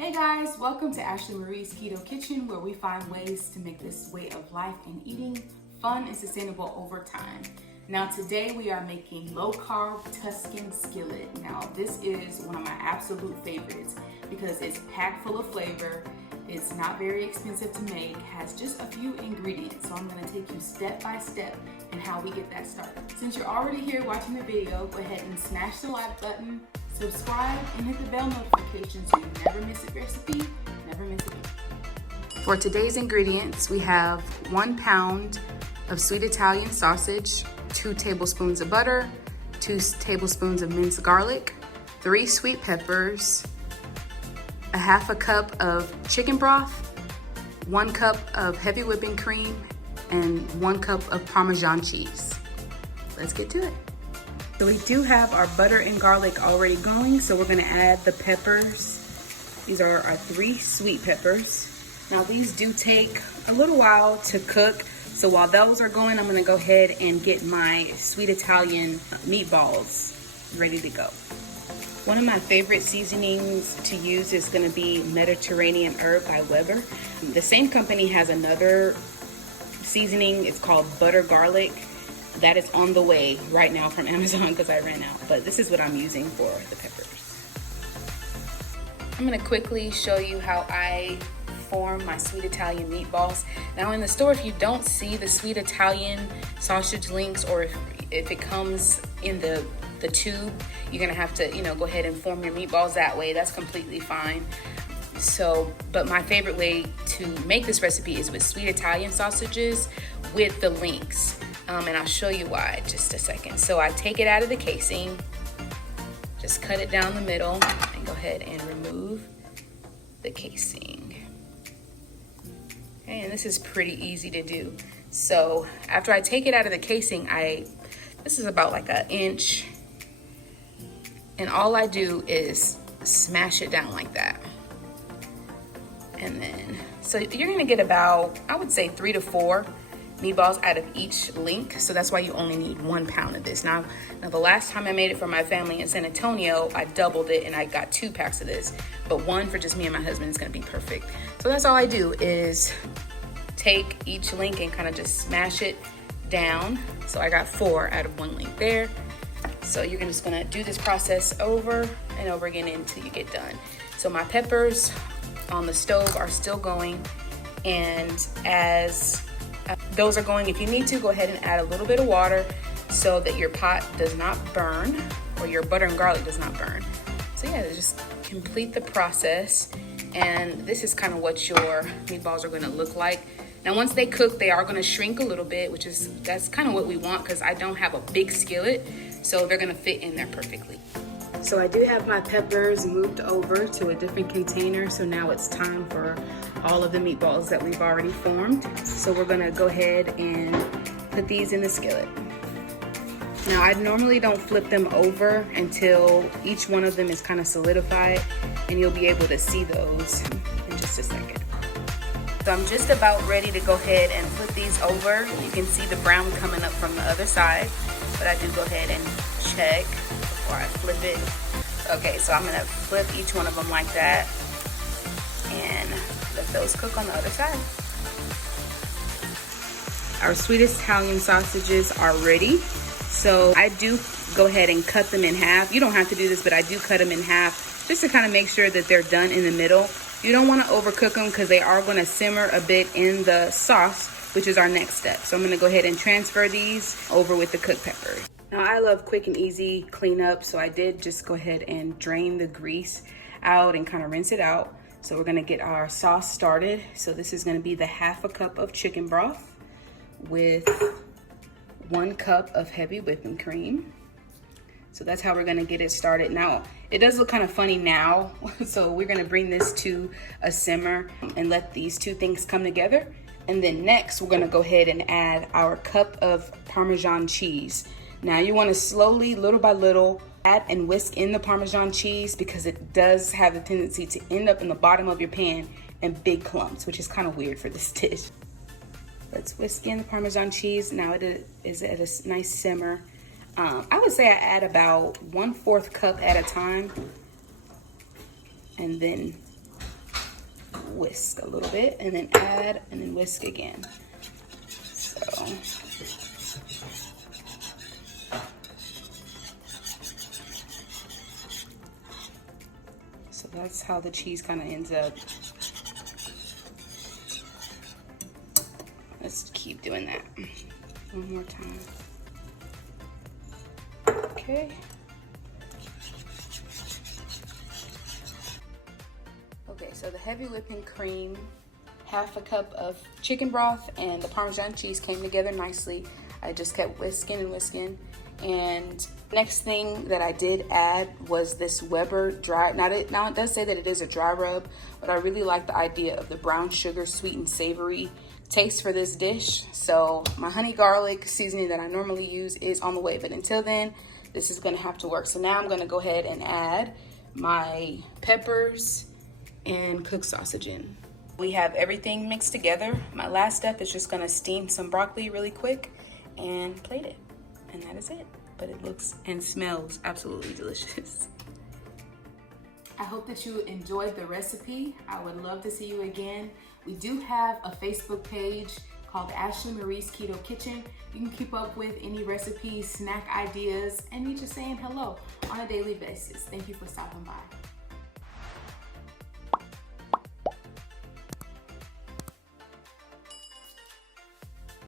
Hey guys, welcome to Ashley Marie's Keto Kitchen, where we find ways to make this way of life and eating fun and sustainable over time. Now today we are making low carb Tuscan skillet. Now this is one of my absolute favorites because it's packed full of flavor, it's not very expensive to make, has just a few ingredients. So I'm gonna take you step by step in how we get that started. Since you're already here watching the video, go ahead and smash the like button, subscribe, and hit the bell notification so you never miss a recipe, never miss a video. For today's ingredients, we have 1 pound of sweet Italian sausage, 2 tablespoons of butter, 2 tablespoons of minced garlic, 3 sweet peppers, a half a cup of chicken broth, 1 cup of heavy whipping cream, and 1 cup of Parmesan cheese. Let's get to it. So we do have our butter and garlic already going, so we're gonna add the peppers. These are our 3 sweet peppers. Now these do take a little while to cook, so while those are going, I'm gonna go ahead and get my sweet Italian meatballs ready to go. One of my favorite seasonings to use is gonna be Mediterranean Herb by Weber. The same company has another seasoning, it's called butter garlic. That is on the way right now from Amazon because I ran out, but this is what I'm using for the peppers. I'm gonna quickly show you how I form my sweet Italian meatballs. Now in the store, if you don't see the sweet Italian sausage links, or if it comes in the tube, you're gonna have to, go ahead and form your meatballs that way. That's completely fine. So, but my favorite way to make this recipe is with sweet Italian sausages with the links. And I'll show you why in just a second. So I take it out of the casing, just cut it down the middle, and go ahead and remove the casing. Okay, and this is pretty easy to do. So after I take it out of the casing, this is about like 1 inch, and all I do is smash it down like that. And then, so you're gonna get about, I would say 3 to 4 meatballs out of each link, so that's why you only need 1 pound of this. Now the last time I made it for my family in San Antonio, I doubled it and I got 2 packs of this, but 1 for just me and my husband is gonna be perfect. So that's all I do is take each link and kind of just smash it down. So I got 4 out of 1 link there. So you're just gonna do this process over and over again until you get done. So my peppers on the stove are still going, and as those are going, if you need to, go ahead and add a little bit of water so that your pot does not burn, or your butter and garlic does not burn. So yeah, just complete the process, and this is kind of what your meatballs are going to look like. Now once they cook, they are going to shrink a little bit, that's kind of what we want because I don't have a big skillet, so they're going to fit in there perfectly. So I do have my peppers moved over to a different container, so now it's time for all of the meatballs that we've already formed. So we're gonna go ahead and put these in the skillet. Now I normally don't flip them over until each one of them is kind of solidified, and you'll be able to see those in just a second. So I'm just about ready to go ahead and flip these over. You can see the brown coming up from the other side, but I do go ahead and check before I flip it. Okay, so I'm gonna flip each one of them like that and let those cook on the other side. Our sweet Italian sausages are ready. So I do go ahead and cut them in half. You don't have to do this, but I do cut them in half just to kind of make sure that they're done in the middle. You don't want to overcook them because they are going to simmer a bit in the sauce, which is our next step. So I'm going to go ahead and transfer these over with the cooked peppers. Now I love quick and easy cleanup, so I did just go ahead and drain the grease out and kind of rinse it out. So we're gonna get our sauce started. So this is gonna be the half a cup of chicken broth with 1 cup of heavy whipping cream. So that's how we're gonna get it started. Now, it does look kind of funny now, so we're gonna bring this to a simmer and let these 2 things come together. And then next, we're gonna go ahead and add our cup of Parmesan cheese. Now you wanna slowly, little by little, add and whisk in the Parmesan cheese because it does have a tendency to end up in the bottom of your pan in big clumps, which is kind of weird for this dish. Let's whisk in the Parmesan cheese. Now it is at a nice simmer. I would say I add about 1/4 cup at a time, and then whisk a little bit, and then add, and then whisk again. So that's how the cheese kind of ends up. Let's keep doing that one more time. Okay. Okay, so the heavy whipping cream, half a cup of chicken broth, and the Parmesan cheese came together nicely. I just kept whisking and whisking. And next thing that I did add was this Weber dry, now it does say that it is a dry rub, but I really like the idea of the brown sugar, sweet and savory taste for this dish. So my honey garlic seasoning that I normally use is on the way, but until then, this is gonna have to work. So now I'm gonna go ahead and add my peppers and cooked sausage in. We have everything mixed together. My last step is just gonna steam some broccoli really quick and plate it. And that is it. But it looks and smells absolutely delicious. I hope that you enjoyed the recipe. I would love to see you again. We do have a Facebook page called Ashley Marie's Keto Kitchen. You can keep up with any recipes, snack ideas, and me just saying hello on a daily basis. Thank you for stopping by.